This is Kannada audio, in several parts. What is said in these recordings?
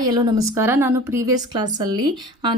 ಹಾಯ್, ಎಲ್ಲೋ ನಮಸ್ಕಾರ. ನಾನು ಪ್ರೀವಿಯಸ್ ಕ್ಲಾಸಲ್ಲಿ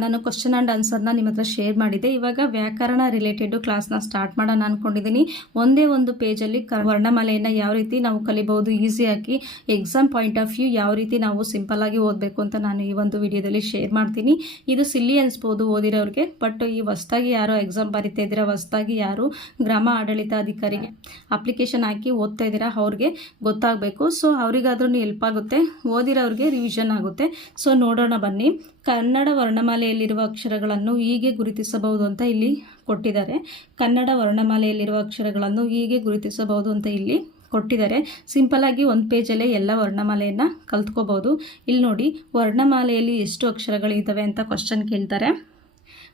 ನಾನು ಕ್ವಶನ್ ಆ್ಯಂಡ್ ಆನ್ಸರ್ನ ನಿಮ್ಮ ಹತ್ರ ಶೇರ್ ಮಾಡಿದ್ದೆ. ಇವಾಗ ವ್ಯಾಕರಣ ರಿಲೇಟೆಡ್ ಕ್ಲಾಸ್ನ ಸ್ಟಾರ್ಟ್ ಮಾಡೋಣ ಅಂದ್ಕೊಂಡಿದ್ದೀನಿ ಒಂದೇ ಒಂದು ಪೇಜಲ್ಲಿ ವರ್ಣಮಾಲೆಯನ್ನು ಯಾವ ರೀತಿ ನಾವು ಕಲಿಬಹುದು ಈಸಿಯಾಗಿ ಎಕ್ಸಾಮ್ ಪಾಯಿಂಟ್ ಆಫ್ ವ್ಯೂ ಯಾವ ರೀತಿ ನಾವು ಸಿಂಪಲ್ಲಾಗಿ ಓದಬೇಕು ಅಂತ ನಾನು ಈ ಒಂದು ವಿಡಿಯೋದಲ್ಲಿ ಶೇರ್ ಮಾಡ್ತೀನಿ. ಇದು ಸಿಲ್ಲಿ ಅನಿಸ್ಬೋದು ಓದಿರೋರಿಗೆ ಬಟ್ ಈ ಹೊಸ್ದಾಗಿ ಯಾರೋ ಎಕ್ಸಾಮ್ ಬರಿತಾ ಇದ್ದೀರಾ, ಹೊಸ್ದಾಗಿ ಯಾರು ಗ್ರಾಮ ಆಡಳಿತಾಧಿಕಾರಿಗೆ ಅಪ್ಲಿಕೇಶನ್ ಹಾಕಿ ಓದ್ತಾ ಇದ್ದೀರಾ ಅವ್ರಿಗೆ ಗೊತ್ತಾಗಬೇಕು. ಸೊ ಅವರಿಗಾದ್ರೂ ಹೆಲ್ಪ್ ಆಗುತ್ತೆ, ಓದಿರೋರಿಗೆ ರಿವಿಷನ್ ಆಗುತ್ತೆ. ಸೊ ನೋಡೋಣ ಬನ್ನಿ. ಕನ್ನಡ ವರ್ಣಮಾಲೆಯಲ್ಲಿರುವ ಅಕ್ಷರಗಳನ್ನು ಹೀಗೆ ಗುರುತಿಸಬಹುದು ಅಂತ ಇಲ್ಲಿ ಕೊಟ್ಟಿದ್ದಾರೆ. ಕನ್ನಡ ವರ್ಣಮಾಲೆಯಲ್ಲಿರುವ ಅಕ್ಷರಗಳನ್ನು ಹೀಗೆ ಗುರುತಿಸಬಹುದು ಅಂತ ಇಲ್ಲಿ ಕೊಟ್ಟಿದ್ದಾರೆ. ಸಿಂಪಲ್ ಆಗಿ ಒಂದು ಪೇಜಲ್ಲೇ ಎಲ್ಲ ವರ್ಣಮಾಲೆಯನ್ನು ಕಲ್ತ್ಕೋಬಹುದು. ಇಲ್ಲಿ ನೋಡಿ, ವರ್ಣಮಾಲೆಯಲ್ಲಿ ಎಷ್ಟು ಅಕ್ಷರಗಳಿದ್ದಾವೆ ಅಂತ ಕ್ವಶನ್ ಕೇಳ್ತಾರೆ.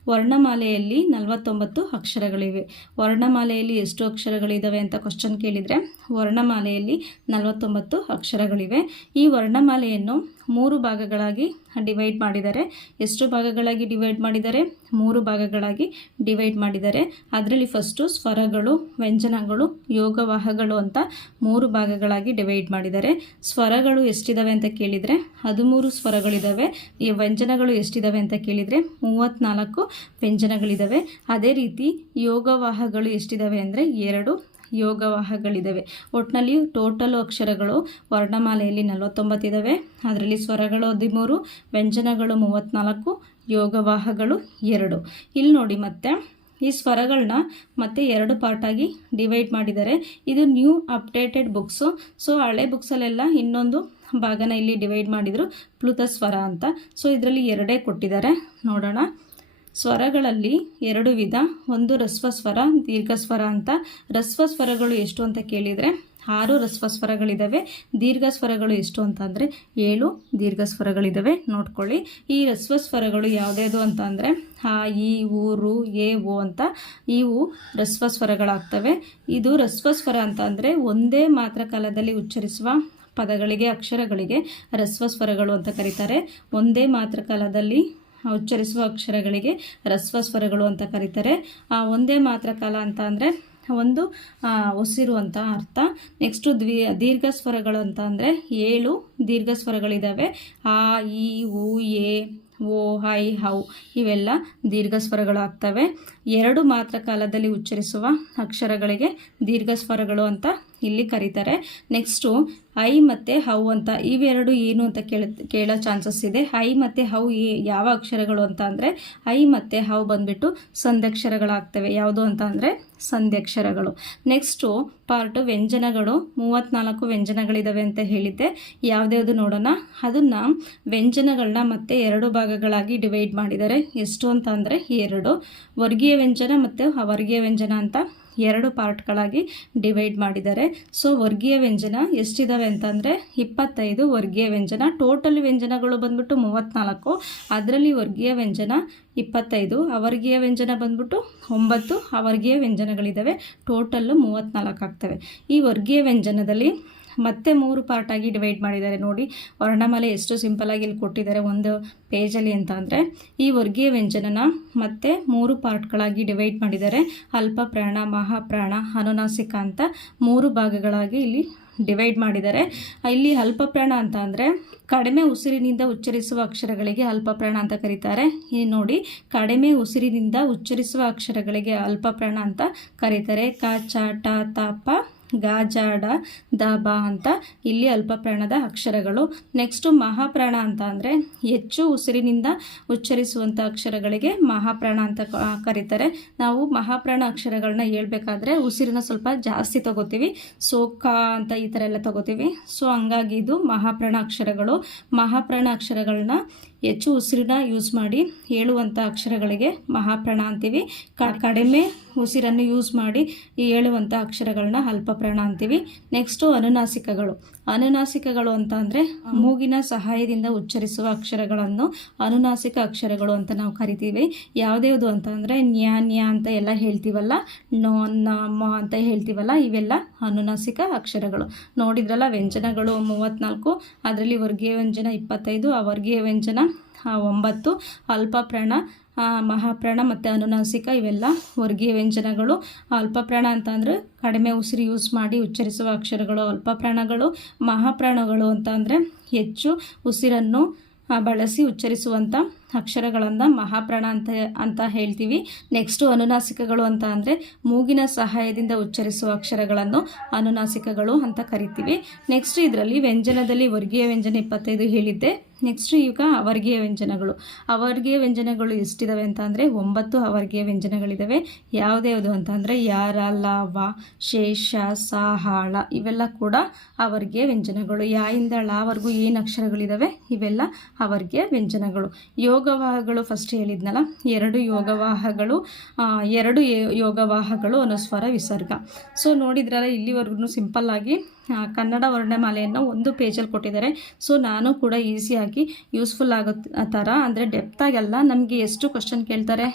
ವರ್ಣಮಾಲೆಯಲ್ಲಿ ನಲವತ್ತೊಂಬತ್ತು ಅಕ್ಷರಗಳಿವೆ. ವರ್ಣಮಾಲೆಯಲ್ಲಿ ಎಷ್ಟು ಅಕ್ಷರಗಳಿದ್ದಾವೆ ಅಂತ ಕ್ವಶನ್ ಕೇಳಿದರೆ, ವರ್ಣಮಾಲೆಯಲ್ಲಿ ನಲವತ್ತೊಂಬತ್ತು ಅಕ್ಷರಗಳಿವೆ. ಈ ವರ್ಣಮಾಲೆಯನ್ನು ಮೂರು ಭಾಗಗಳಾಗಿ ಡಿವೈಡ್ ಮಾಡಿದ್ದಾರೆ. ಎಷ್ಟು ಭಾಗಗಳಾಗಿ ಡಿವೈಡ್ ಮಾಡಿದ್ದಾರೆ, ಮೂರು ಭಾಗಗಳಾಗಿ ಡಿವೈಡ್ ಮಾಡಿದ್ದಾರೆ. ಅದರಲ್ಲಿ ಫಸ್ಟು ಸ್ವರಗಳು, ವ್ಯಂಜನಗಳು, ಯೋಗವಾಹಗಳು ಅಂತ ಮೂರು ಭಾಗಗಳಾಗಿ ಡಿವೈಡ್ ಮಾಡಿದ್ದಾರೆ. ಸ್ವರಗಳು ಎಷ್ಟಿದ್ದಾವೆ ಅಂತ ಕೇಳಿದರೆ ಹದಿಮೂರು ಸ್ವರಗಳಿದ್ದಾವೆ ಈ ವ್ಯಂಜನಗಳು ಎಷ್ಟಿದ್ದಾವೆ ಅಂತ ಕೇಳಿದರೆ ಮೂವತ್ತ್ನಾಲ್ಕು ವ್ಯಂಜನಗಳಿದ್ದಾವೆ ಅದೇ ರೀತಿ ಯೋಗವಾಹಗಳು ಎಷ್ಟಿದ್ದಾವೆ ಅಂದರೆ ಎರಡು ಯೋಗವಾಹಗಳಿದ್ದಾವೆ ಒಟ್ಟಿನಲ್ಲಿ ಟೋಟಲ್ ಅಕ್ಷರಗಳು ವರ್ಣಮಾಲೆಯಲ್ಲಿ ನಲವತ್ತೊಂಬತ್ತಿದ್ದಾವೆ ಅದರಲ್ಲಿ ಸ್ವರಗಳು ಹದಿಮೂರು, ವ್ಯಂಜನಗಳು ಮೂವತ್ತ್ನಾಲ್ಕು ಯೋಗವಾಹಗಳು ಎರಡು. ಇಲ್ಲಿ ನೋಡಿ ಮತ್ತೆ, ಈ ಸ್ವರಗಳನ್ನ ಮತ್ತೆ ಎರಡು ಪಾರ್ಟಾಗಿ ಡಿವೈಡ್ ಮಾಡಿದ್ದಾರೆ ಇದು ನ್ಯೂ ಅಪ್ಡೇಟೆಡ್ ಬುಕ್ಸು ಸೊ ಹಳೆ ಬುಕ್ಸಲ್ಲೆಲ್ಲ ಇನ್ನೊಂದು ಭಾಗನ ಇಲ್ಲಿ ಡಿವೈಡ್ ಮಾಡಿದರು ಪ್ಲುತ ಸ್ವರ ಅಂತ. ಸೊ ಇದರಲ್ಲಿ ಎರಡೇ ಕೊಟ್ಟಿದ್ದಾರೆ ನೋಡೋಣ. ಸ್ವರಗಳಲ್ಲಿ ಎರಡು ವಿಧ, ಒಂದು ರಸ್ವ ಸ್ವರ ದೀರ್ಘ ಸ್ವರ ಅಂತ. ರಸ್ವ ಸ್ವರಗಳು ಎಷ್ಟು ಅಂತ ಕೇಳಿದರೆ, ಆರು ರಸ್ವ ಸ್ವರಗಳಿದ್ದಾವೆ ದೀರ್ಘ ಸ್ವರಗಳು ಎಷ್ಟು ಅಂತ ಅಂದರೆ ಏಳು ದೀರ್ಘ ಸ್ವರಗಳಿದ್ದಾವೆ ನೋಡ್ಕೊಳ್ಳಿ. ಈ ರಸ್ವ ಸ್ವರಗಳು ಯಾವುದ್ಯಾವುದು ಅಂತ ಅಂದರೆ, ಆ, ಈ ಊರು ಎ, ಓ ಅಂತ. ಇವು ರಸ್ವ ಸ್ವರಗಳಾಗ್ತವೆ ಇದು ರಸ್ವ ಸ್ವರ ಅಂತ ಅಂದರೆ ಒಂದೇ ಮಾತ್ರ ಕಾಲದಲ್ಲಿ ಉಚ್ಚರಿಸುವ ಪದಗಳಿಗೆ, ಅಕ್ಷರಗಳಿಗೆ ರಸ್ವ ಸ್ವರಗಳು ಅಂತ ಕರೀತಾರೆ. ಒಂದೇ ಮಾತ್ರ ಕಾಲದಲ್ಲಿ ಉಚ್ಚರಿಸುವ ಅಕ್ಷರಗಳಿಗೆ ರಸ್ವ ಸ್ವರಗಳು ಅಂತ ಕರೀತಾರೆ. ಆ, ಒಂದೇ ಮಾತ್ರ ಕಾಲ ಅಂತ ಅಂದರೆ ಒಂದು ಉಸಿರು ಅಂತ ಅರ್ಥ. ನೆಕ್ಸ್ಟು ದ್ವಿ, ದೀರ್ಘ ಸ್ವರಗಳು ಅಂತ ಅಂದರೆ ಏಳು ದೀರ್ಘ ಸ್ವರಗಳಿದ್ದಾವೆ ಆ ಇ ಉ, ಎ, ಓ ಹೈ ಹೌ ಇವೆಲ್ಲ ದೀರ್ಘ ಸ್ವರಗಳಾಗ್ತವೆ ಎರಡು ಮಾತ್ರ ಕಾಲದಲ್ಲಿ ಉಚ್ಚರಿಸುವ ಅಕ್ಷರಗಳಿಗೆ ದೀರ್ಘ ಸ್ವರಗಳು ಅಂತ ಇಲ್ಲಿ ಕರೀತಾರೆ. ನೆಕ್ಸ್ಟು ಐ ಮತ್ತು ಹೌ ಅಂತ. ಇವೆರಡು ಏನು ಅಂತ ಕೇಳ, ಕೇಳೋ ಚಾನ್ಸಸ್ ಇದೆ. ಐ ಮತ್ತು ಹೌ ಯಾವ ಅಕ್ಷರಗಳು ಅಂತ ಅಂದರೆ, ಐ ಮತ್ತು ಹೌ ಬಂದ್ಬಿಟ್ಟು ಸಂಧ್ಯಕ್ಷರಗಳಾಗ್ತವೆ ಯಾವುದು ಅಂತ ಅಂದರೆ ಸಂಧ್ಯಕ್ಷರಗಳು ನೆಕ್ಸ್ಟು ಪಾರ್ಟು ವ್ಯಂಜನಗಳು. ಮೂವತ್ತ್ನಾಲ್ಕು ವ್ಯಂಜನಗಳಿದ್ದಾವೆ ಅಂತ ಹೇಳಿದ್ದೆ. ಯಾವುದ್ಯಾವುದು ನೋಡೋಣ. ಅದನ್ನು ವ್ಯಂಜನಗಳನ್ನ ಮತ್ತೆ ಎರಡು ಭಾಗಗಳಾಗಿ ಡಿವೈಡ್ ಮಾಡಿದ್ದಾರೆ. ಎಷ್ಟು ಅಂತ ಅಂದರೆ, ಎರಡು. ವರ್ಗೀಯ ವ್ಯಂಜನ ಮತ್ತು ಅವರ್ಗೀಯ ವ್ಯಂಜನ ಅಂತ ಎರಡು ಪಾರ್ಟ್ಗಳಾಗಿ ಡಿವೈಡ್ ಮಾಡಿದ್ದಾರೆ. ಸೊ, ವರ್ಗೀಯ ವ್ಯಂಜನ ಎಷ್ಟಿದಾವೆ ಅಂತಂದರೆ ಇಪ್ಪತ್ತೈದು ವರ್ಗೀಯ ವ್ಯಂಜನ. ಟೋಟಲ್ ವ್ಯಂಜನಗಳು ಬಂದ್ಬಿಟ್ಟು ಮೂವತ್ತ್ನಾಲ್ಕು ಅದರಲ್ಲಿ ವರ್ಗೀಯ ವ್ಯಂಜನ ಇಪ್ಪತ್ತೈದು, ಅವರ್ಗೀಯ ವ್ಯಂಜನ ಬಂದ್ಬಿಟ್ಟು ಒಂಬತ್ತು, ಅವರ್ಗೀಯ ವ್ಯಂಜನಗಳಿದ್ದಾವೆ ಟೋಟಲ್ಲು ಮೂವತ್ತ್ನಾಲ್ಕು ಆಗ್ತವೆ. ಈ ವರ್ಗೀಯ ವ್ಯಂಜನದಲ್ಲಿ ಮತ್ತೆ ಮೂರು ಪಾರ್ಟಾಗಿ ಡಿವೈಡ್ ಮಾಡಿದ್ದಾರೆ. ನೋಡಿ, ವರ್ಣಮಾಲೆ ಎಷ್ಟು ಸಿಂಪಲಾಗಿ ಇಲ್ಲಿ ಕೊಟ್ಟಿದ್ದಾರೆ ಒಂದು ಪೇಜಲ್ಲಿ ಅಂತ ಅಂದರೆ, ಈ ವರ್ಗೀಯ ವ್ಯಂಜನನ ಮತ್ತೆ ಮೂರು ಪಾರ್ಟ್ಗಳಾಗಿ ಡಿವೈಡ್ ಮಾಡಿದ್ದಾರೆ. ಅಲ್ಪ ಪ್ರಾಣ ಮಹಾಪ್ರಾಣ ಅನುನಾಸಿಕ ಅಂತ ಮೂರು ಭಾಗಗಳಾಗಿ ಇಲ್ಲಿ ಡಿವೈಡ್ ಮಾಡಿದ್ದಾರೆ. ಇಲ್ಲಿ ಅಲ್ಪಪ್ರಾಣ ಅಂತ ಅಂದರೆ, ಕಡಿಮೆ ಉಸಿರಿನಿಂದ ಉಚ್ಚರಿಸುವ ಅಕ್ಷರಗಳಿಗೆ ಅಲ್ಪಪ್ರಾಣ ಅಂತ ಕರೀತಾರೆ. ಈ ನೋಡಿ, ಕಡಿಮೆ ಉಸಿರಿನಿಂದ ಉಚ್ಚರಿಸುವ ಅಕ್ಷರಗಳಿಗೆ ಅಲ್ಪಪ್ರಾಣ ಅಂತ ಕರೀತಾರೆ. ಕ, ಚ, ಟ, ತ, ಪ ಗ ದಬ ಅಂತ ಇಲ್ಲಿ ಅಲ್ಪಪ್ರಾಣದ ಅಕ್ಷರಗಳು. ನೆಕ್ಸ್ಟು ಮಹಾಪ್ರಾಣ ಅಂತ ಅಂದರೆ ಹೆಚ್ಚು ಉಸಿರಿನಿಂದ ಉಚ್ಚರಿಸುವಂಥ ಅಕ್ಷರಗಳಿಗೆ ಮಹಾಪ್ರಾಣ ಅಂತ ಕರೀತಾರೆ. ನಾವು ಮಹಾಪ್ರಾಣ ಅಕ್ಷರಗಳನ್ನ ಹೇಳ್ಬೇಕಾದ್ರೆ ಉಸಿರನ್ನ ಸ್ವಲ್ಪ ಜಾಸ್ತಿ ತಗೋತೀವಿ. ಸೊ ಅಂತ ಈ ಥರ ಎಲ್ಲ ತಗೋತೀವಿ. ಸೊ ಹಂಗಾಗಿ ಇದು ಮಹಾಪ್ರಾಣ ಅಕ್ಷರಗಳು. ಮಹಾಪ್ರಾಣ ಅಕ್ಷರಗಳನ್ನ ಹೆಚ್ಚು ಉಸಿರನ್ನ ಯೂಸ್ ಮಾಡಿ ಹೇಳುವಂಥ ಅಕ್ಷರಗಳಿಗೆ ಮಹಾಪ್ರಾಣ ಅಂತೀವಿ. ಕಡಿಮೆ ಉಸಿರನ್ನು ಯೂಸ್ ಮಾಡಿ ಹೇಳುವಂಥ ಅಕ್ಷರಗಳನ್ನ ಅಲ್ಪಪ್ರಾಣ ಅಂತೀವಿ. ನೆಕ್ಸ್ಟು ಅನುನಾಸಿಕಗಳು. ಅನುನಾಸಿಕಗಳು ಅಂತ ಅಂದರೆ ಮೂಗಿನ ಸಹಾಯದಿಂದ ಉಚ್ಚರಿಸುವ ಅಕ್ಷರಗಳನ್ನು ಅನುನಾಸಿಕ ಅಕ್ಷರಗಳು ಅಂತ ನಾವು ಕರಿತೀವಿ. ಯಾವುದ್ಯಾವುದು ಅಂತ ಅಂದರೆ ನ್ಯಾ ನ್ಯಾ ಅಂತ ಎಲ್ಲ ಹೇಳ್ತೀವಲ್ಲ ನೋ ನ ಮ ಅಂತ ಹೇಳ್ತೀವಲ್ಲ ಇವೆಲ್ಲ ಅನುನಾಸಿಕ ಅಕ್ಷರಗಳು. ನೋಡಿದ್ರಲ್ಲ ವ್ಯಂಜನಗಳು ಮೂವತ್ತ್ನಾಲ್ಕು ಅದರಲ್ಲಿ ವರ್ಗೀಯ ವ್ಯಂಜನ ಇಪ್ಪತ್ತೈದು ಅವರ್ಗೀಯ ವ್ಯಂಜನ ಆ, ಒಂಬತ್ತು, ಅಲ್ಪಪ್ರಾಣ ಮಹಾಪ್ರಾಣ ಮತ್ತು ಅನುನಾಸಿಕ ಇವೆಲ್ಲ ವರ್ಗೀಯ ವ್ಯಂಜನಗಳು. ಅಲ್ಪಪ್ರಾಣ ಅಂತಂದರೆ ಕಡಿಮೆ ಉಸಿರು ಯೂಸ್ ಮಾಡಿ ಉಚ್ಚರಿಸುವ ಅಕ್ಷರಗಳು, ಅಲ್ಪಪ್ರಾಣಗಳು, ಮಹಾಪ್ರಾಣಗಳು ಅಂತ ಹೆಚ್ಚು ಉಸಿರನ್ನು ಬಳಸಿ ಉಚ್ಚರಿಸುವಂಥ ಅಕ್ಷರಗಳನ್ನು ಮಹಾಪ್ರಾಣ ಅಂತ ಅಂತ ಹೇಳ್ತೀವಿ. ನೆಕ್ಸ್ಟು ಅನುನಾಸಿಕಗಳು ಅಂತ ಅಂದರೆ ಮೂಗಿನ ಸಹಾಯದಿಂದ ಉಚ್ಚರಿಸುವ ಅಕ್ಷರಗಳನ್ನು ಅನುನಾಸಿಕಗಳು ಅಂತ ಕರಿತೀವಿ. ನೆಕ್ಸ್ಟ್ ಇದರಲ್ಲಿ ವ್ಯಂಜನದಲ್ಲಿ ವರ್ಗೀಯ ವ್ಯಂಜನ ಇಪ್ಪತ್ತೈದು ಹೇಳಿದ್ದೆ. ನೆಕ್ಸ್ಟ್ ಈಗ ಅವರ್ಗೀಯ ವ್ಯಂಜನಗಳು. ಅವರ್ಗೀಯ ವ್ಯಂಜನಗಳು ಎಷ್ಟಿದ್ದಾವೆ ಅಂತ ಅಂದರೆ ಒಂಬತ್ತು ಅವರ್ಗೀಯ ವ್ಯಂಜನಗಳಿದ್ದಾವೆ ಯಾವುದ್ಯಾವುದು ಅಂತ ಅಂದರೆ ಯಾರ ಲಾವ ಶೇಷ ಸಾಹಾಳ ಇವೆಲ್ಲ ಕೂಡ ಅವರ್ಗೀಯ ವ್ಯಂಜನಗಳು. ಯಾಯಿಂದ ಲಾವರೆಗೂ ಏನು ಅಕ್ಷರಗಳಿದ್ದಾವೆ ಇವೆಲ್ಲ ಅವರ್ಗೀಯ ವ್ಯಂಜನಗಳು. ಯೋಗವಾಹಗಳು ಫಸ್ಟ್ ಹೇಳಿದ್ನಲ್ಲ ಎರಡು ಯೋಗವಾಹಗಳು ಎರಡು ಯೋಗವಾಹಗಳು ಅನುಸ್ವರ ವಿಸರ್ಗ. ಸೊ ನೋಡಿದ್ರಲ್ಲ ಇಲ್ಲಿವರೆಗೂ ಸಿಂಪಲ್ಲಾಗಿ ಕನ್ನಡ ವರ್ಣಮಾಲೆಯನ್ನು ಒಂದು ಪೇಜಲ್ಲಿ ಕೊಟ್ಟಿದ್ದಾರೆ. ಸೊ ನಾನು ಕೂಡ ಈಸಿಯಾಗಿ ಯೂಸ್ಫುಲ್ ಆಗೋ ಥರ ಅಂದರೆ ಡೆಪ್ತಾಗೆಲ್ಲ ನಮಗೆ ಎಷ್ಟು ಕ್ವಶನ್ ಕೇಳ್ತಾರೆ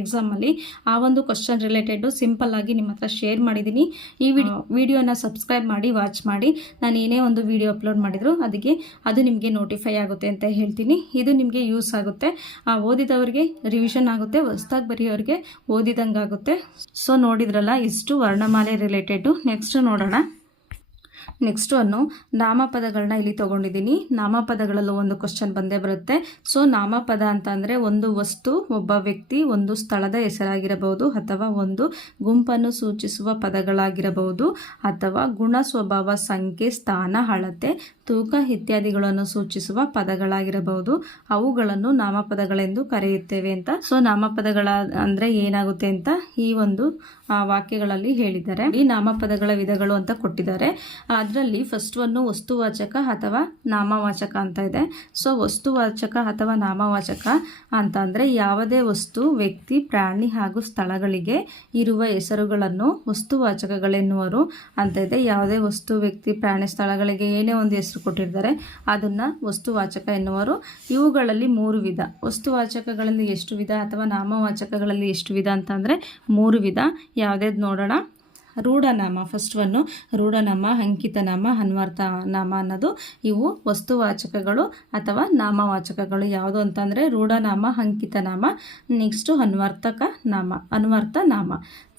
ಎಕ್ಸಾಮಲ್ಲಿ ಆ ಒಂದು ಕ್ವಶನ್ ರಿಲೇಟೆಡು ಸಿಂಪಲ್ಲಾಗಿ ನಿಮ್ಮ ಹತ್ರ ಶೇರ್ ಮಾಡಿದ್ದೀನಿ. ಈ ವಿಡಿಯೋ ವಿಡಿಯೋನ ಸಬ್ಸ್ಕ್ರೈಬ್ ಮಾಡಿ ವಾಚ್ ಮಾಡಿ ನಾನು ಏನೇ ಒಂದು ವಿಡಿಯೋ ಅಪ್ಲೋಡ್ ಮಾಡಿದ್ರು ಅದಕ್ಕೆ ಅದು ನಿಮಗೆ ನೋಟಿಫೈ ಆಗುತ್ತೆ ಅಂತ ಹೇಳ್ತೀನಿ. ಇದು ನಿಮಗೆ ಯೂಸ್ ಆಗುತ್ತೆ. ಆ, ಓದಿದವರಿಗೆ ರಿವಿಷನ್ ಆಗುತ್ತೆ ಹೊಸ್ದಾಗಿ ಬರೆಯೋರಿಗೆ ಓದಿದಂಗೆ ಆಗುತ್ತೆ ಸೊ ನೋಡಿದ್ರಲ್ಲ ಇಷ್ಟು ವರ್ಣಮಾಲೆ ರಿಲೇಟೆಡು ನೆಕ್ಸ್ಟ್ ನೋಡೋಣ. ನೆಕ್ಸ್ಟು ಅನ್ನು ನಾಮಪದಗಳನ್ನ ಇಲ್ಲಿ ತೊಗೊಂಡಿದ್ದೀನಿ. ನಾಮಪದಗಳಲ್ಲೂ ಒಂದು ಕ್ವಶನ್ ಬಂದೇ ಬರುತ್ತೆ. ಸೊ ನಾಮಪದ ಅಂತ ಅಂದರೆ ಒಂದು ವಸ್ತು, ಒಬ್ಬ ವ್ಯಕ್ತಿ, ಒಂದು ಸ್ಥಳದ ಹೆಸರಾಗಿರಬಹುದು ಅಥವಾ ಒಂದು ಗುಂಪನ್ನು ಸೂಚಿಸುವ ಪದಗಳಾಗಿರಬಹುದು ಅಥವಾ ಗುಣ ಸ್ವಭಾವ, ಸಂಖ್ಯೆ, ಸ್ಥಾನ, ಅಳತೆ, ತೂಕ ಇತ್ಯಾದಿಗಳನ್ನು ಸೂಚಿಸುವ ಪದಗಳಾಗಿರಬಹುದು. ಅವುಗಳನ್ನು ನಾಮಪದಗಳೆಂದು ಕರೆಯುತ್ತೇವೆ ಅಂತ. ಸೊ ನಾಮಪದಗಳ ಅಂದರೆ ಏನಾಗುತ್ತೆ ಅಂತ ಈ ಒಂದು ವಾಕ್ಯಗಳಲ್ಲಿ ಹೇಳಿದ್ದಾರೆ. ಈ ನಾಮಪದಗಳ ವಿಧಗಳು ಅಂತ ಕೊಟ್ಟಿದ್ದಾರೆ. ಅದರಲ್ಲಿ ಫಸ್ಟ್ ಒಂದು ವಸ್ತುವಾಚಕ ಅಥವಾ ನಾಮವಾಚಕ ಅಂತ ಇದೆ. ಸೊ ವಸ್ತುವಾಚಕ ಅಥವಾ ನಾಮವಾಚಕ ಅಂತ ಅಂದರೆ ಯಾವುದೇ ವಸ್ತು, ವ್ಯಕ್ತಿ, ಪ್ರಾಣಿ ಹಾಗೂ ಸ್ಥಳಗಳಿಗೆ ಇರುವ ಹೆಸರುಗಳನ್ನು ವಸ್ತುವಾಚಕಗಳೆನ್ನುವರು ಅಂತ ಇದೆ. ಯಾವುದೇ ವಸ್ತು, ವ್ಯಕ್ತಿ, ಪ್ರಾಣಿ ಸ್ಥಳಗಳಿಗೆ ಏನೇ ಒಂದು ಹೆಸರು ಕೊಟ್ಟಿರ್ತಾರೆ ಅದನ್ನು ವಸ್ತುವಾಚಕ ಎನ್ನುವರು. ಇವುಗಳಲ್ಲಿ ಮೂರು ವಿಧ. ವಸ್ತುವಾಚಕಗಳಲ್ಲಿ ಎಷ್ಟು ವಿಧ ಅಥವಾ ನಾಮವಾಚಕಗಳಲ್ಲಿ ಎಷ್ಟು ವಿಧ ಅಂತಂದರೆ ಮೂರು ವಿಧ. ಯಾವುದ್ಯಾವ್ದು ನೋಡೋಣ. ರೂಢನಾಮ ಫಸ್ಟ್ ಒನ್ನು ರೂಢನಾಮ, ಅಂಕಿತನಾಮ ಅನ್ವರ್ಥ ನಾಮ ಅನ್ನೋದು ಇವು ವಸ್ತುವಾಚಕಗಳು ಅಥವಾ ನಾಮವಾಚಕಗಳು. ಯಾವುದು ಅಂತಂದರೆ ರೂಢನಾಮ, ಅಂಕಿತನಾಮ ನೆಕ್ಸ್ಟು ಹನ್ವರ್ತಕ ನಾಮ ಅನ್ವರ್ಥ ನಾಮ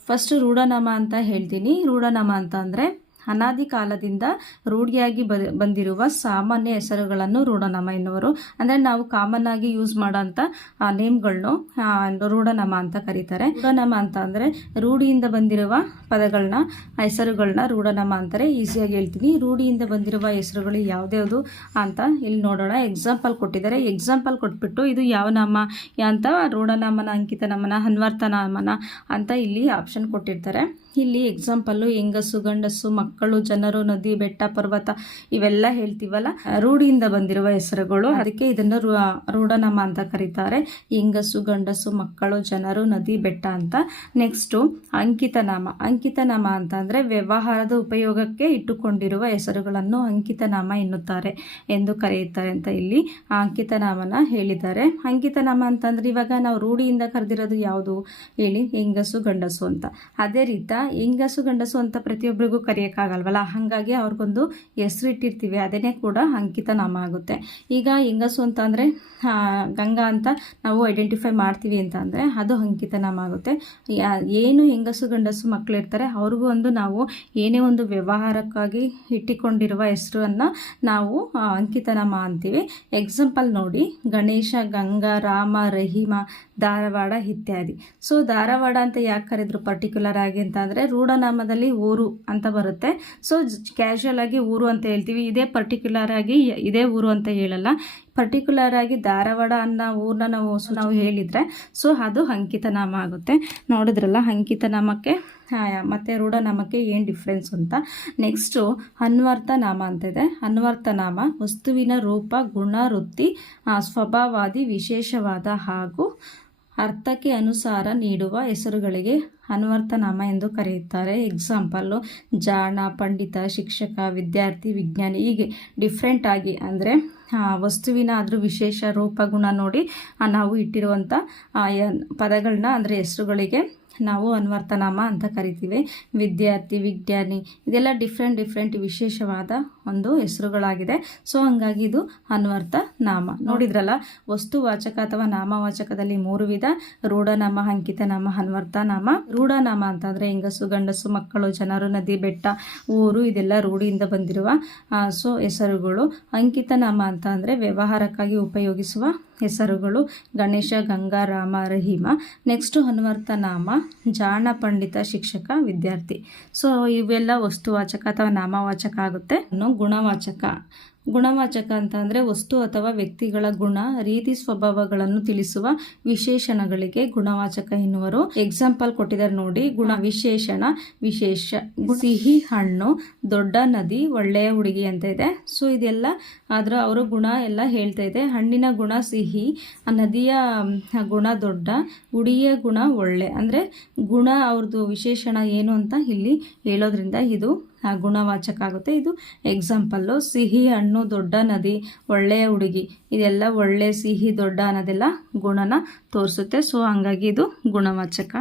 ಫಸ್ಟ್ ರೂಢನಾಮ ಅಂತ ಹೇಳ್ತೀನಿ. ರೂಢನಾಮ ಅಂತ ಅಂದರೆ ಅನಾದಿ ಕಾಲದಿಂದ ರೂಢಿಯಾಗಿ ಬಂದಿರುವ ಸಾಮಾನ್ಯ ಹೆಸರುಗಳನ್ನು ರೂಢನಾಮ ಎನ್ನುವರು. ಅಂದರೆ ನಾವು ಕಾಮನ್ ಆಗಿ ಯೂಸ್ ಮಾಡೋಂಥ ನೇಮ್ಗಳನ್ನು ರೂಢನಾಮ ಅಂತ ಕರೀತಾರೆ. ರೂಢನಾಮ ಅಂತ ಅಂದರೆ ರೂಢಿಯಿಂದ ಬಂದಿರುವ ಪದಗಳನ್ನ ಹೆಸರುಗಳನ್ನ ರೂಢನಾಮ ಅಂತಾರೆ. ಈಸಿಯಾಗಿ ಹೇಳ್ತೀನಿ. ರೂಢಿಯಿಂದ ಬಂದಿರುವ ಹೆಸರುಗಳು ಯಾವ್ದ್ಯಾವುದು ಅಂತ ಇಲ್ಲಿ ನೋಡೋಣ. ಎಕ್ಸಾಂಪಲ್ ಕೊಟ್ಟಿದ್ದಾರೆ. ಎಕ್ಸಾಂಪಲ್ ಕೊಟ್ಬಿಟ್ಟು ಇದು ಯಾವ ನಾಮ ಅಂತ ರೂಢನಾಮನ ಅಂಕಿತ ನಾಮನ ಅಂತ ಇಲ್ಲಿ ಆಪ್ಷನ್ ಕೊಟ್ಟಿರ್ತಾರೆ. ಇಲ್ಲಿ ಎಕ್ಸಾಂಪಲ್ಲು ಹೆಂಗಸು, ಗಂಡಸು, ಮಕ್ಕಳು, ಜನರು, ನದಿ, ಬೆಟ್ಟ, ಪರ್ವತ ಇವೆಲ್ಲ ಹೇಳ್ತೀವಲ್ಲ? ರೂಢಿಯಿಂದ ಬಂದಿರುವ ಹೆಸರುಗಳು. ಅದಕ್ಕೆ ಇದನ್ನು ರೂಢನಾಮ ಅಂತ ಕರೀತಾರೆ. ಹೆಂಗಸು, ಗಂಡಸು, ಮಕ್ಕಳು, ಜನರು, ನದಿ, ಬೆಟ್ಟ ಅಂತ. ನೆಕ್ಸ್ಟು ಅಂಕಿತನಾಮ. ಅಂಕಿತನಾಮ ಅಂತ ಅಂದರೆ ವ್ಯವಹಾರದ ಉಪಯೋಗಕ್ಕೆ ಇಟ್ಟುಕೊಂಡಿರುವ ಹೆಸರುಗಳನ್ನು ಅಂಕಿತನಾಮ ಎನ್ನುತ್ತಾರೆ ಎಂದು ಕರೆಯುತ್ತಾರೆ ಅಂತ ಇಲ್ಲಿ ಅಂಕಿತನಾಮನ ಹೇಳಿದ್ದಾರೆ. ಅಂಕಿತನಾಮ ಅಂತಂದ್ರೆ ಇವಾಗ ನಾವು ರೂಢಿಯಿಂದ ಕರೆದಿರೋದು ಯಾವುದು? ಹೇಳಿ, ಹೆಂಗಸು, ಗಂಡಸು ಅಂತ. ಅದೇ ರೀತಿ ಹೆಂಗಸು ಗಂಡಸು ಅಂತ ಪ್ರತಿಯೊಬ್ಬರಿಗೂ ಕರೆಯೋಕ್ಕಾಗಲ್ವಲ್ಲ? ಹಾಗಾಗಿ ಅವ್ರಿಗೊಂದು ಹೆಸರು ಇಟ್ಟಿರ್ತೀವಿ. ಅದೇನೇ ಕೂಡ ಅಂಕಿತ ನಾಮ ಆಗುತ್ತೆ. ಈಗ ಹೆಂಗಸು ಅಂತ ಅಂದರೆ ಗಂಗಾ ಅಂತ ನಾವು ಐಡೆಂಟಿಫೈ ಮಾಡ್ತೀವಿ ಅಂತ ಅಂದರೆ ಅದು ಅಂಕಿತ ನಾಮ ಆಗುತ್ತೆ. ಏನು ಹೆಂಗಸು ಗಂಡಸು ಮಕ್ಕಳು ಇರ್ತಾರೆ, ಅವ್ರಿಗೂ ಒಂದು ನಾವು ಏನೇ ಒಂದು ವ್ಯವಹಾರಕ್ಕಾಗಿ ಇಟ್ಟುಕೊಂಡಿರುವ ಹೆಸರನ್ನು ನಾವು ಅಂಕಿತ ಅಂಕಿತನಾಮ ಅಂತೀವಿ. ಎಕ್ಸಾಂಪಲ್ ನೋಡಿ, ಗಣೇಶ, ಗಂಗಾ, ರಾಮ, ರಹೀಮ, ಧಾರವಾಡ ಇತ್ಯಾದಿ. ಸೊ ಧಾರವಾಡ ಅಂತ ಯಾಕೆ ಕರೆದ್ರು ಪರ್ಟಿಕ್ಯುಲರ್ ಆಗಿ ಅಂತ ಅಂದರೆ ರೂಢನಾಮದಲ್ಲಿ ಊರು ಅಂತ ಬರುತ್ತೆ. ಸೊ ಕ್ಯಾಶುಯಲ್ ಆಗಿ ಊರು ಅಂತ ಹೇಳ್ತೀವಿ. ಇದೇ ಪರ್ಟಿಕ್ಯುಲರ್ ಆಗಿ ಇದೇ ಊರು ಅಂತ ಹೇಳಲ್ಲ. ಪರ್ಟಿಕ್ಯುಲರ್ ಆಗಿ ಧಾರವಾಡ ಅನ್ನೋ ಊರನ್ನ ನಾವು ನಾವು ಹೇಳಿದರೆ ಸೊ ಅದು ಅಂಕಿತನಾಮ ಆಗುತ್ತೆ. ನೋಡಿದ್ರಲ್ಲ, ಅಂಕಿತನಾಮಕ್ಕೆ ಮತ್ತು ರೂಢನಾಮಕ್ಕೆ ಏನು ಡಿಫ್ರೆನ್ಸ್ ಅಂತ. ನೆಕ್ಸ್ಟು ಅನ್ವರ್ಥ ನಾಮ ಅಂತ ಇದೆ. ಅನ್ವರ್ಥ ನಾಮ ವಸ್ತುವಿನ ರೂಪ, ಗುಣ, ವೃತ್ತಿ ಸ್ವಭಾವಾದಿ, ವಿಶೇಷವಾದ ಹಾಗೂ ಅರ್ಥಕ್ಕೆ ಅನುಸಾರ ನೀಡುವ ಹೆಸರುಗಳಿಗೆ ಅನ್ವರ್ಥನಾಮ ಎಂದು ಕರೆಯುತ್ತಾರೆ. ಎಕ್ಸಾಂಪಲ್ಲು ಜಾಣ, ಪಂಡಿತ, ಶಿಕ್ಷಕ, ವಿದ್ಯಾರ್ಥಿ, ವಿಜ್ಞಾನಿ ಹೀಗೆ ಡಿಫ್ರೆಂಟ್ ಆಗಿ ಅಂದರೆ ವಸ್ತುವಿನ ಆದರೂ ವಿಶೇಷ ರೂಪ ಗುಣ ನೋಡಿ ನಾವು ಇಟ್ಟಿರುವಂಥ ಪದಗಳನ್ನ ಅಂದರೆ ಹೆಸರುಗಳಿಗೆ ನಾವು ಅನ್ವರ್ತನಾಮ ಅಂತ ಕರಿತೀವಿ. ವಿದ್ಯಾರ್ಥಿ, ವಿಜ್ಞಾನಿ, ಇದೆಲ್ಲ ಡಿಫ್ರೆಂಟ್ ಡಿಫ್ರೆಂಟ್ ವಿಶೇಷವಾದ ಒಂದು ಹೆಸರುಗಳಾಗಿದೆ. ಸೊ ಹಂಗಾಗಿ ಇದು ಅನ್ವರ್ಥ ನಾಮ. ನೋಡಿದ್ರಲ್ಲ, ವಸ್ತುವಾಚಕ ಅಥವಾ ನಾಮವಾಚಕದಲ್ಲಿ ಮೂರು ವಿಧ. ರೂಢನಾಮ ಅಂಕಿತ ನಾಮ ಅನ್ವರ್ಥ ನಾಮ ರೂಢನಾಮ ಅಂತಂದರೆ ಹೆಂಗಸು, ಗಂಡಸು, ಮಕ್ಕಳು, ಜನರು, ನದಿ, ಬೆಟ್ಟ, ಊರು, ಇದೆಲ್ಲ ರೂಢಿಯಿಂದ ಬಂದಿರುವ ಸೊ, ಹೆಸರುಗಳು. ಅಂಕಿತ ನಾಮ ಅಂತ ಅಂದರೆ ವ್ಯವಹಾರಕ್ಕಾಗಿ ಉಪಯೋಗಿಸುವ ಹೆಸರುಗಳು. ಗಣೇಶ, ಗಂಗಾ, ರಾಮ, ರಹೀಮ. ನೆಕ್ಸ್ಟು ಹನುಮರ್ಥ ನಾಮ ಜಾಣ ಪಂಡಿತ, ಶಿಕ್ಷಕ, ವಿದ್ಯಾರ್ಥಿ. ಸೊ ಇವೆಲ್ಲ ವಸ್ತುವಾಚಕ ಅಥವಾ ನಾಮವಾಚಕ ಆಗುತ್ತೆ. ಗುಣವಾಚಕ. ಗುಣವಾಚಕ ಅಂತ ಅಂದರೆ ವಸ್ತು ಅಥವಾ ವ್ಯಕ್ತಿಗಳ ಗುಣ, ರೀತಿ ಸ್ವಭಾವಗಳನ್ನು ತಿಳಿಸುವ ವಿಶೇಷಣಗಳಿಗೆ ಗುಣವಾಚಕ ಎನ್ನುವರು. ಎಕ್ಸಾಂಪಲ್ ಕೊಟ್ಟಿದ್ದಾರೆ ನೋಡಿ. ಗುಣ ವಿಶೇಷಣ, ವಿಶೇಷ, ಸಿಹಿ, ಹಣ್ಣು, ದೊಡ್ಡ ನದಿ, ಒಳ್ಳೆಯ ಹುಡುಗಿ ಅಂತ ಇದೆ. ಸೊ ಇದೆಲ್ಲ ಅದರ ಅವರು ಗುಣ ಎಲ್ಲ ಹೇಳ್ತಾ ಇದೆ. ಹಣ್ಣಿನ ಗುಣ ಸಿಹಿ, ನದಿಯ ಗುಣ ದೊಡ್ಡ ಹುಡಿಯ ಗುಣ ಒಳ್ಳೆ. ಅಂದರೆ ಗುಣ ಅವ್ರದ್ದು ವಿಶೇಷಣ ಏನು ಅಂತ ಇಲ್ಲಿ ಹೇಳೋದ್ರಿಂದ ಇದು ಗುಣವಾಚಕ ಆಗುತ್ತೆ ಇದು ಎಕ್ಸಾಂಪಲ್ಲು ಸಿಹಿ ಹಣ್ಣು ದೊಡ್ಡ ನದಿ, ಒಳ್ಳೆಯ ಹುಡುಗಿ. ಇದೆಲ್ಲ ಒಳ್ಳೆ ಸಿಹಿ ದೊಡ್ಡ ಅನ್ನೋದೆಲ್ಲ ಗುಣನ ತೋರಿಸುತ್ತೆ. ಸೊ ಹಂಗಾಗಿ ಇದು ಗುಣವಾಚಕ.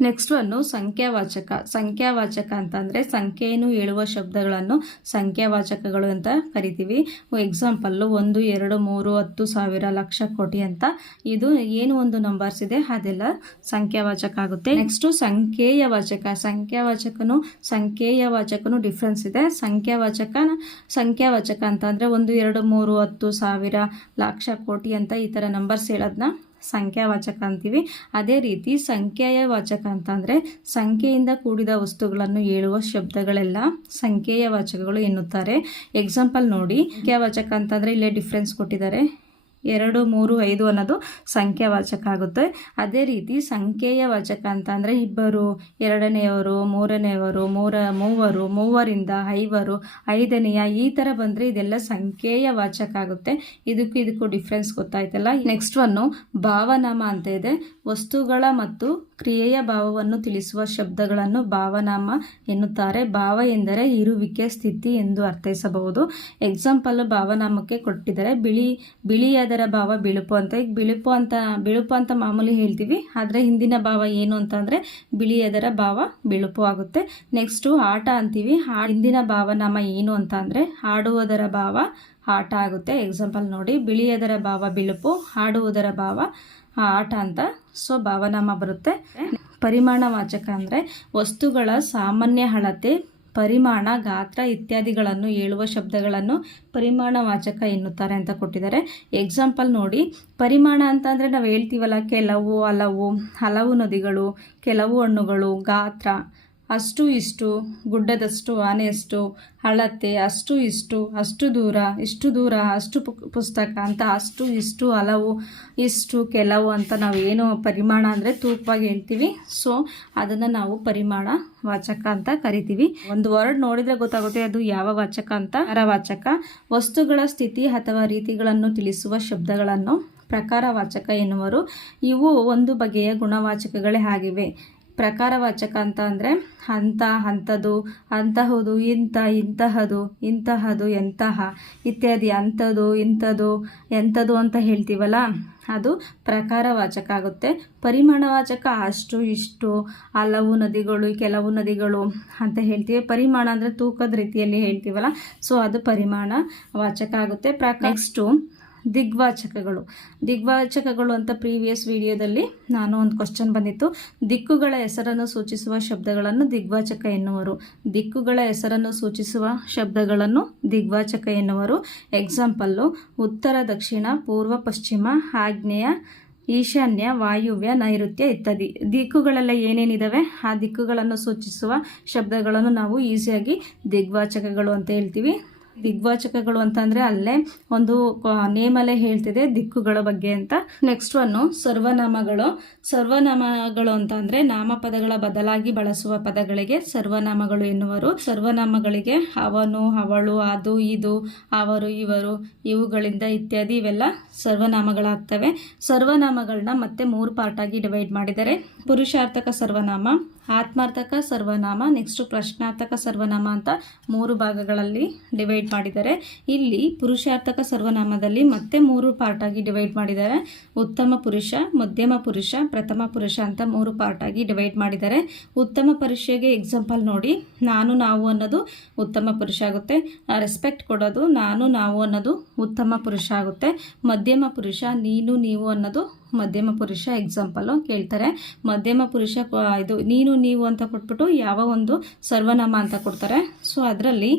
ನೆಕ್ಸ್ಟ್ ಒಂದು ಸಂಖ್ಯಾವಾಚಕ. ಸಂಖ್ಯಾವಾಚಕ ಅಂತಂದರೆ ಸಂಖ್ಯೆಯನ್ನು ಹೇಳುವ ಶಬ್ದಗಳನ್ನು ಸಂಖ್ಯಾವಾಚಕಗಳು ಅಂತ ಕರಿತೀವಿ. ಎಕ್ಸಾಂಪಲ್ಲು ಒಂದು, ಎರಡು, ಮೂರು, ಹತ್ತು ಸಾವಿರ, ಲಕ್ಷ ಕೋಟಿ ಅಂತ. ಇದು ಏನು ಒಂದು ನಂಬರ್ಸ್ ಇದೆ? ಅದೆಲ್ಲ ಸಂಖ್ಯಾವಾಚಕ ಆಗುತ್ತೆ. ನೆಕ್ಸ್ಟು ಸಂಖ್ಯೆಯ ವಾಚಕ ಸಂಖ್ಯಾವಾಚಕನು ಸಂಖ್ಯೆಯ ವಾಚಕನು ಡಿಫ್ರೆನ್ಸ್ ಇದೆ. ಸಂಖ್ಯಾವಾಚಕ ಸಂಖ್ಯಾವಾಚಕ ಅಂತ ಅಂದರೆ ಒಂದು, ಎರಡು, ಮೂರು, ಹತ್ತು ಸಾವಿರ, ಲಕ್ಷ ಕೋಟಿ ಅಂತ ಈ ಥರ ನಂಬರ್ಸ್ ಹೇಳೋದನ್ನ ಸಂಖ್ಯಾವಾಚಕ ಅಂತೀವಿ. ಅದೇ ರೀತಿ ಸಂಖ್ಯೆಯ ವಾಚಕ ಅಂತಂದರೆ ಸಂಖ್ಯೆಯಿಂದ ಕೂಡಿದ ವಸ್ತುಗಳನ್ನು ಹೇಳುವ ಶಬ್ದಗಳೆಲ್ಲ ಸಂಖ್ಯೆಯ ವಾಚಕಗಳು ಎನ್ನುತ್ತಾರೆ. ಎಕ್ಸಾಂಪಲ್ ನೋಡಿ. ಸಂಖ್ಯಾವಾಚಕ ಅಂತಂದರೆ ಇಲ್ಲೇ ಡಿಫ್ರೆನ್ಸ್ ಕೊಟ್ಟಿದ್ದಾರೆ. ಎರಡು, ಮೂರು, ಐದು ಅನ್ನೋದು ಸಂಖ್ಯಾವಾಚಕ ಆಗುತ್ತೆ. ಅದೇ ರೀತಿ ಸಂಖ್ಯೆಯ ವಾಚಕ ಅಂತ ಅಂದರೆ ಇಬ್ಬರು, ಎರಡನೆಯವರು, ಮೂರನೆಯವರು, ಮೂರ, ಮೂವರು, ಮೂವರಿಂದ ಐವರು, ಐದನೆಯ ಈ ಥರ ಬಂದರೆ ಇದೆಲ್ಲ ಸಂಖ್ಯೆಯ ವಾಚಕ ಆಗುತ್ತೆ. ಇದಕ್ಕೂ ಇದಕ್ಕೂ ಡಿಫ್ರೆನ್ಸ್ ಗೊತ್ತಾಯ್ತಲ್ಲ. ನೆಕ್ಸ್ಟ್ ಒನ್ನು ಭಾವನಾಮ ಅಂತ ಇದೆ. ವಸ್ತುಗಳ ಮತ್ತು ಕ್ರಿಯೆಯ ಭಾವವನ್ನು ತಿಳಿಸುವ ಶಬ್ದಗಳನ್ನು ಭಾವನಾಮ ಎನ್ನುತ್ತಾರೆ. ಭಾವ ಎಂದರೆ ಇರುವಿಕೆ, ಸ್ಥಿತಿ ಎಂದು ಅರ್ಥೈಸಬಹುದು. ಎಕ್ಸಾಂಪಲ್ ಭಾವನಾಮಕ್ಕೆ ಕೊಟ್ಟಿದ್ದಾರೆ ಬಿಳಿ, ಬಿಳಿಯದರ ಭಾವ ಬಿಳುಪು ಅಂತ. ಈಗ ಬಿಳುಪು ಅಂತ ಬಿಳುಪು ಅಂತ ಮಾಮೂಲಿ ಹೇಳ್ತೀವಿ. ಆದರೆ ಹಿಂದಿನ ಭಾವ ಏನು ಅಂತಂದರೆ ಬಿಳಿಯದರ ಭಾವ ಬಿಳುಪು ಆಗುತ್ತೆ. ನೆಕ್ಸ್ಟು ಆಟ ಅಂತೀವಿ. ಹಿಂದಿನ ಭಾವನಾಮ ಏನು ಅಂತ ಅಂದರೆ ಆಡುವುದರ ಭಾವ ಆಟ ಆಗುತ್ತೆ. ಎಕ್ಸಾಂಪಲ್ ನೋಡಿ. ಬಿಳಿಯದರ ಭಾವ ಬಿಳುಪು ಹಾಡುವುದರ ಭಾವ ಆಟ ಅಂತ ಸೊ ಭಾವನಾಮ ಬರುತ್ತೆ. ಪರಿಮಾಣ ವಾಚಕ ಅಂದರೆ ವಸ್ತುಗಳ ಸಾಮಾನ್ಯ ಅಳತೆ, ಪರಿಮಾಣ, ಗಾತ್ರ ಇತ್ಯಾದಿಗಳನ್ನು ಹೇಳುವ ಶಬ್ದಗಳನ್ನು ಪರಿಮಾಣ ವಾಚಕ ಎನ್ನುತ್ತಾರೆ ಅಂತ ಕೊಟ್ಟಿದ್ದಾರೆ. ಎಕ್ಸಾಂಪಲ್ ನೋಡಿ. ಪರಿಮಾಣ ಅಂತ ಅಂದರೆ ನಾವು ಹೇಳ್ತೀವಲ್ಲ, ಕೆಲವು ಹಲವು ಹಲವು ನದಿಗಳು, ಕೆಲವು ಹಣ್ಣುಗಳು, ಗಾತ್ರ. ಅಷ್ಟು ಇಷ್ಟು, ಗುಡ್ಡದಷ್ಟು, ಆನೆಯಷ್ಟು ಅಳತೆ ಅಷ್ಟು ಇಷ್ಟು, ಅಷ್ಟು ದೂರ, ಇಷ್ಟು ದೂರ, ಅಷ್ಟು ಪುಸ್ತಕ ಅಂತ, ಅಷ್ಟು ಇಷ್ಟು, ಹಲವು, ಇಷ್ಟು, ಕೆಲವು ಅಂತ ನಾವು ಏನು ಪರಿಮಾಣ ಅಂದರೆ ತೂಕವಾಗಿ ಹೇಳ್ತೀವಿ. ಸೊ ಅದನ್ನು ನಾವು ಪರಿಮಾಣ ವಾಚಕ ಅಂತ ಕರಿತೀವಿ. ಒಂದು ವರ್ಡ್ ನೋಡಿದರೆ ಗೊತ್ತಾಗುತ್ತೆ ಅದು ಯಾವ ವಾಚಕ ಅಂತ. ವಾಚಕ ವಸ್ತುಗಳ ಸ್ಥಿತಿ ಅಥವಾ ರೀತಿಗಳನ್ನು ತಿಳಿಸುವ ಶಬ್ದಗಳನ್ನು ಪ್ರಕಾರ ವಾಚಕ ಎನ್ನುವರು. ಇವು ಒಂದು ಬಗೆಯ ಗುಣವಾಚಕಗಳೇ ಆಗಿವೆ. ಪ್ರಕಾರವಾಚಕ ಅಂತ ಅಂದರೆ ಅಂಥ ಅಂಥದ್ದು ಅಂತಹುದು ಇಂಥ ಇಂತಹದು ಇಂತಹದು ಎಂತಹ ಇತ್ಯಾದಿ ಅಂಥದ್ದು ಇಂಥದ್ದು ಎಂಥದ್ದು ಅಂತ ಹೇಳ್ತೀವಲ್ಲ ಅದು ಪ್ರಕಾರವಾಚಕ ಆಗುತ್ತೆ. ಪರಿಮಾಣವಾಚಕ ಅಷ್ಟು ಇಷ್ಟು ಹಲವು ನದಿಗಳು ಕೆಲವು ನದಿಗಳು ಅಂತ ಹೇಳ್ತೀವಿ. ಪರಿಮಾಣ ಅಂದರೆ ತೂಕದ ರೀತಿಯಲ್ಲಿ ಹೇಳ್ತೀವಲ್ಲ ಸೊ ಅದು ಪರಿಮಾಣ ವಾಚಕ ಆಗುತ್ತೆ ಪ್ರಾ ನೆಕ್ಸ್ಟು ದಿಗ್ವಾಚಕಗಳು. ದಿಗ್ವಾಚಕಗಳು ಅಂತ ಪ್ರೀವಿಯಸ್ ವಿಡಿಯೋದಲ್ಲಿ ನಾನು ಒಂದು ಕ್ವಶನ್ ಬಂದಿತ್ತು. ದಿಕ್ಕುಗಳ ಹೆಸರನ್ನು ಸೂಚಿಸುವ ಶಬ್ದಗಳನ್ನು ದಿಗ್ವಾಚಕ ಎನ್ನುವರು. ದಿಕ್ಕುಗಳ ಹೆಸರನ್ನು ಸೂಚಿಸುವ ಶಬ್ದಗಳನ್ನು ದಿಗ್ವಾಚಕ ಎನ್ನುವರು. ಎಕ್ಸಾಂಪಲ್ಲು ಉತ್ತರ, ದಕ್ಷಿಣ, ಪೂರ್ವ, ಪಶ್ಚಿಮ ಆಗ್ನೇಯ ಈಶಾನ್ಯ, ವಾಯುವ್ಯ, ನೈಋತ್ಯ ಇತ್ಯಾದಿ. ದಿಕ್ಕುಗಳೆಲ್ಲ ಏನೇನಿದ್ದಾವೆ ಆ ದಿಕ್ಕುಗಳನ್ನು ಸೂಚಿಸುವ ಶಬ್ದಗಳನ್ನು ನಾವು ಈಸಿಯಾಗಿ ದಿಗ್ವಾಚಕಗಳು ಅಂತ ಹೇಳ್ತೀವಿ. ದಿಗ್ವಾಚಕಗಳು ಅಂತಂದರೆ ಅಲ್ಲೇ ಒಂದು ನೇಮಲ್ಲೇ ಹೇಳ್ತಿದೆ ದಿಕ್ಕುಗಳ ಬಗ್ಗೆ ಅಂತ. Next one ಸರ್ವನಾಮಗಳು. ಸರ್ವನಾಮಗಳು ಅಂತ ಅಂದರೆ ನಾಮಪದಗಳ ಬದಲಾಗಿ ಬಳಸುವ ಪದಗಳಿಗೆ ಸರ್ವನಾಮಗಳು ಎನ್ನುವರು. ಸರ್ವನಾಮಗಳಿಗೆ ಅವನು, ಅವಳು, ಅದು, ಇದು, ಅವರು, ಇವರು, ಇವುಗಳಿಂದ ಇತ್ಯಾದಿ ಇವೆಲ್ಲ ಸರ್ವನಾಮಗಳಾಗ್ತವೆ. ಸರ್ವನಾಮಗಳನ್ನ ಮತ್ತೆ ಮೂರು ಪಾರ್ಟಾಗಿ ಡಿವೈಡ್ ಮಾಡಿದರೆ ಪುರುಷಾರ್ಥಕ ಸರ್ವನಾಮ, ಆತ್ಮಾರ್ಥಕ ಸರ್ವನಾಮ ನೆಕ್ಸ್ಟ್ ಪ್ರಶ್ನಾರ್ಥಕ ಸರ್ವನಾಮ ಅಂತ ಮೂರು ಭಾಗಗಳಲ್ಲಿ ಡಿವೈಡ್ ಡಿವೈಡ್ ಮಾಡಿದ್ದಾರೆ. ಇಲ್ಲಿ ಪುರುಷಾರ್ಥಕ ಸರ್ವನಾಮದಲ್ಲಿ ಮತ್ತೆ ಮೂರು ಪಾರ್ಟಾಗಿ ಡಿವೈಡ್ ಮಾಡಿದ್ದಾರೆ. ಉತ್ತಮ ಪುರುಷ, ಮಧ್ಯಮ ಪುರುಷ, ಪ್ರಥಮ ಪುರುಷ ಅಂತ ಮೂರು ಪಾರ್ಟಾಗಿ ಡಿವೈಡ್ ಮಾಡಿದ್ದಾರೆ. ಉತ್ತಮ ಪುರುಷಗೆ ಎಕ್ಸಾಂಪಲ್ ನೋಡಿ. ನಾನು ನಾವು ಅನ್ನೋದು ಉತ್ತಮ ಪುರುಷ ಆಗುತ್ತೆ. ರೆಸ್ಪೆಕ್ಟ್ ಕೊಡೋದು ನಾನು ನಾವು ಅನ್ನೋದು ಉತ್ತಮ ಪುರುಷ ಆಗುತ್ತೆ. ಮಧ್ಯಮ ಪುರುಷ, ನೀನು ನೀವು ಅನ್ನೋದು ಮಧ್ಯಮ ಪುರುಷ ಎಕ್ಸಾಂಪಲು ಕೇಳ್ತಾರೆ. ಮಧ್ಯಮ ಪುರುಷ ಇದು ನೀನು, ನೀವು ಅಂತ ಕೊಟ್ಬಿಟ್ಟು ಯಾವ ಒಂದು ಸರ್ವನಾಮ ಅಂತ ಕೊಡ್ತಾರೆ. ಸೊ ಅದರಲ್ಲಿ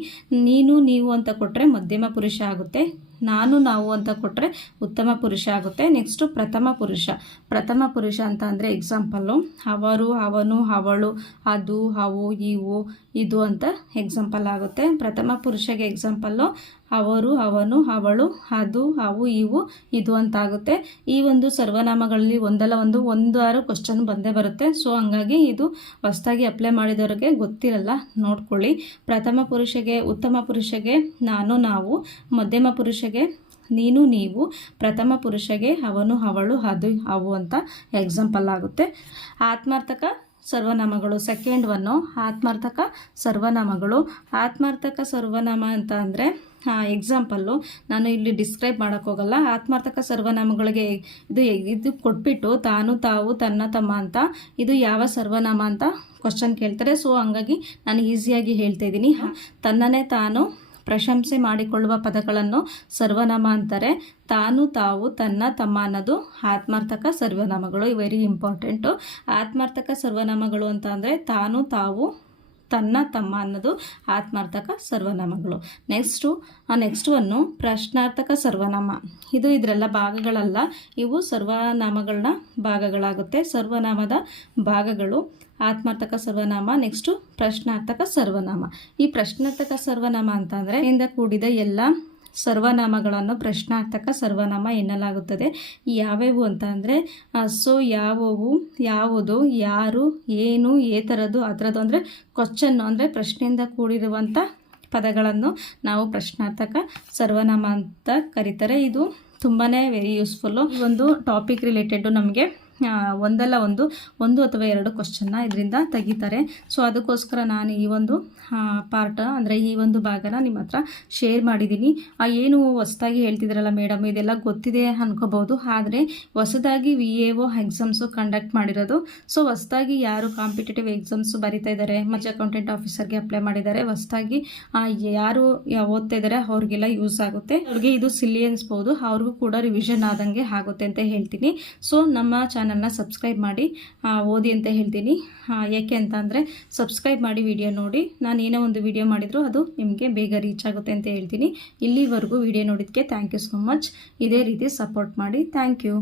ನೀನು, ನೀವು ಅಂತ ಕೊಟ್ಟರೆ ಮಧ್ಯಮ ಪುರುಷ ಆಗುತ್ತೆ. ನಾನು ನಾವು ಅಂತ ಕೊಟ್ಟರೆ ಉತ್ತಮ ಪುರುಷ ಆಗುತ್ತೆ. ನೆಕ್ಸ್ಟು ಪ್ರಥಮ ಪುರುಷ. ಪ್ರಥಮ ಪುರುಷ ಅಂತ ಅಂದರೆ ಎಕ್ಸಾಂಪಲ್ಲು ಅವರು, ಅವನು, ಅವಳು, ಅದು, ಅವು, ಇವು, ಇದು ಅಂತ ಎಕ್ಸಾಂಪಲ್ ಆಗುತ್ತೆ. ಪ್ರಥಮ ಪುರುಷಗೆ ಎಕ್ಸಾಂಪಲ್ಲು ಅವರು, ಅವನು, ಅವಳು, ಅದು, ಅವು, ಇವು, ಇದು ಅಂತ ಆಗುತ್ತೆ. ಈ ಒಂದು ಸರ್ವನಾಮಗಳಲ್ಲಿ ಒಂದಲ್ಲ ಒಂದು ಒಂದಾರು ಕ್ವಶನ್ ಬಂದೇ ಬರುತ್ತೆ. ಸೊ ಹಂಗಾಗಿ ಇದು ಹೊಸದಾಗಿ ಅಪ್ಲೈ ಮಾಡಿದವ್ರಿಗೆ ಗೊತ್ತಿರಲ್ಲ. ನೋಡ್ಕೊಳ್ಳಿ. ಪ್ರಥಮ ಪುರುಷಗೆ, ಉತ್ತಮ ಪುರುಷಗೆ ನಾನು, ನಾವು, ಮಧ್ಯಮ ಪುರುಷಗೆ ನೀನು ನೀವು ಪ್ರಥಮ ಪುರುಷಗೆ ಅವನು ಅವಳು ಅದು ಅವು ಅಂತ ಎಕ್ಸಾಂಪಲ್ ಆಗುತ್ತೆ. ಆತ್ಮಾರ್ಥಕ ಸರ್ವನಾಮಗಳು ಸೆಕೆಂಡ್ ಒನ್ನು ಆತ್ಮಾರ್ಥಕ ಸರ್ವನಾಮಗಳು. ಆತ್ಮಾರ್ಥಕ ಸರ್ವನಾಮ ಅಂತ ಅಂದರೆ ಎಕ್ಸಾಂಪಲ್ಲು ನಾನು ಇಲ್ಲಿ ಡಿಸ್ಕ್ರೈಬ್ ಮಾಡೋಕ್ಕೋಗಲ್ಲ ಆತ್ಮಾರ್ಥಕ ಸರ್ವನಾಮಗಳಿಗೆ ಇದು ಇದು ಕೊಟ್ಬಿಟ್ಟು ತಾನು ತಾವು ತನ್ನ ತಮ್ಮ ಅಂತ ಇದು ಯಾವ ಸರ್ವನಾಮ ಅಂತ ಕ್ವಶನ್ ಕೇಳ್ತಾರೆ. ಸೊ ಹಂಗಾಗಿ ನಾನು ಈಸಿಯಾಗಿ ಹೇಳ್ತಾ ಇದ್ದೀನಿ. ತನ್ನನೇ ತಾನು ಪ್ರಶಂಸೆ ಮಾಡಿಕೊಳ್ಳುವ ಪದಗಳನ್ನು ಸರ್ವನಾಮ ಅಂತಾರೆ. ತಾನು, ತಾವು, ತನ್ನ, ತಮ್ಮ ಅನ್ನೋದು ಆತ್ಮಾರ್ಥಕ ಸರ್ವನಾಮಗಳು. Very important. ಆತ್ಮಾರ್ಥಕ ಸರ್ವನಾಮಗಳು ಅಂತ ಅಂದರೆ ತಾನು, ತಾವು, ತನ್ನ, ತಮ್ಮ ಅನ್ನೋದು ಆತ್ಮಾರ್ಥಕ ಸರ್ವನಾಮಗಳು. ನೆಕ್ಸ್ಟು ನೆಕ್ಸ್ಟ್ ಒನ್ನು ಪ್ರಶ್ನಾರ್ಥಕ ಸರ್ವನಾಮ. ಇದು ಇದರೆಲ್ಲ ಭಾಗಗಳಲ್ಲ. ಇವು ಸರ್ವನಾಮಗಳನ್ನ ಭಾಗಗಳಾಗುತ್ತೆ. ಸರ್ವನಾಮದ ಭಾಗಗಳು. ಆತ್ಮಾರ್ಥಕ ಸರ್ವನಾಮ ನೆಕ್ಸ್ಟು ಪ್ರಶ್ನಾರ್ಥಕ ಸರ್ವನಾಮ. ಈ ಪ್ರಶ್ನಾರ್ಥಕ ಸರ್ವನಾಮ ಅಂತಂದರೆ ಇಂದ ಕೂಡಿದ ಎಲ್ಲ ಸರ್ವನಾಮಗಳನ್ನು ಪ್ರಶ್ನಾರ್ಥಕ ಸರ್ವನಾಮ ಎನ್ನಲಾಗುತ್ತದೆ. ಯಾವ್ಯಾವು ಅಂತ ಅಂದರೆ ಸೊ, ಯಾವುವು, ಯಾವುದು, ಯಾರು, ಏನು ಏ ಥರದ್ದು ಆ ಥರದ್ದು ಅಂದರೆ ಕ್ವಶನ್ನು ಅಂದರೆ ಪ್ರಶ್ನೆಯಿಂದ ಕೂಡಿರುವಂಥ ಪದಗಳನ್ನು ನಾವು ಪ್ರಶ್ನಾರ್ಥಕ ಸರ್ವನಾಮ ಅಂತ ಕರೀತಾರೆ. ಇದು ತುಂಬಾ ವೆರಿ ಯೂಸ್ಫುಲ್ಲು ಒಂದು ಟಾಪಿಕ್ ರಿಲೇಟೆಡು ನಮಗೆ ಒಂದಲ್ಲ ಒಂದು ಒಂದು ಅಥವಾ ಎರಡು ಕ್ವಶನ್ನ ಇದರಿಂದ ತೆಗಿತಾರೆ. ಸೊ ಅದಕ್ಕೋಸ್ಕರ ನಾನು ಈ ಒಂದು ಪಾರ್ಟ್ ಅಂದರೆ ಈ ಒಂದು ಭಾಗನ ನಿಮ್ಮ ಹತ್ರ ಶೇರ್ ಮಾಡಿದ್ದೀನಿ ಆ, ಏನು ಹೊಸದಾಗಿ ಹೇಳ್ತಿದ್ರಲ್ಲ ಮೇಡಮ್ ಇದೆಲ್ಲ ಗೊತ್ತಿದೆ ಅನ್ಕೋಬೋದು ಆದರೆ ಹೊಸದಾಗಿ V A O exams conduct ಮಾಡಿರೋದು. ಸೊ ಹೊಸದಾಗಿ ಯಾರು ಕಾಂಪಿಟೇಟಿವ್ ಎಕ್ಸಾಮ್ಸ್ ಬರಿತಾ ಇದ್ದಾರೆ, ಮತ್ತು ಅಕೌಂಟೆಂಟ್ ಆಫೀಸರ್ಗೆ ಅಪ್ಲೈ ಮಾಡಿದ್ದಾರೆ, ಹೊಸದಾಗಿ ಯಾರು ಓದ್ತಾ ಇದ್ದಾರೆ, ಅವ್ರಿಗೆಲ್ಲ ಯೂಸ್ ಆಗುತ್ತೆ. ಅವ್ರಿಗೆ ಇದು ಸಿಲ್ಲಿ ಅನ್ಸ್ಬೋದು ಅವ್ರಿಗೂ ಕೂಡ ರಿವಿಷನ್ ಆದಂಗೆ ಆಗುತ್ತೆ ಅಂತ ಹೇಳ್ತೀನಿ. ಸೊ ನಮ್ಮ ಚಾನಲ್ನ ಸಬ್ಸ್ಕ್ರೈಬ್ ಮಾಡಿ ಓದಿ ಅಂತ ಹೇಳ್ತೀನಿ. ಯಾಕೆ ಅಂತ ಅಂದರೆ ಸಬ್ಸ್ಕ್ರೈಬ್ ಮಾಡಿ ವಿಡಿಯೋ ನೋಡಿ. ನಾನು ಏನೋ ಒಂದು ವಿಡಿಯೋ ಮಾಡಿದರೂ ಅದು ನಿಮಗೆ ಬೇಗ ರೀಚ್ ಆಗುತ್ತೆ ಅಂತ ಹೇಳ್ತೀನಿ. ಇಲ್ಲಿವರೆಗೂ ವಿಡಿಯೋ ನೋಡಿದ್ದಕ್ಕೆ ಥ್ಯಾಂಕ್ ಯು ಸೊ ಮಚ್ ಇದೇ ರೀತಿ ಸಪೋರ್ಟ್ ಮಾಡಿ. Thank you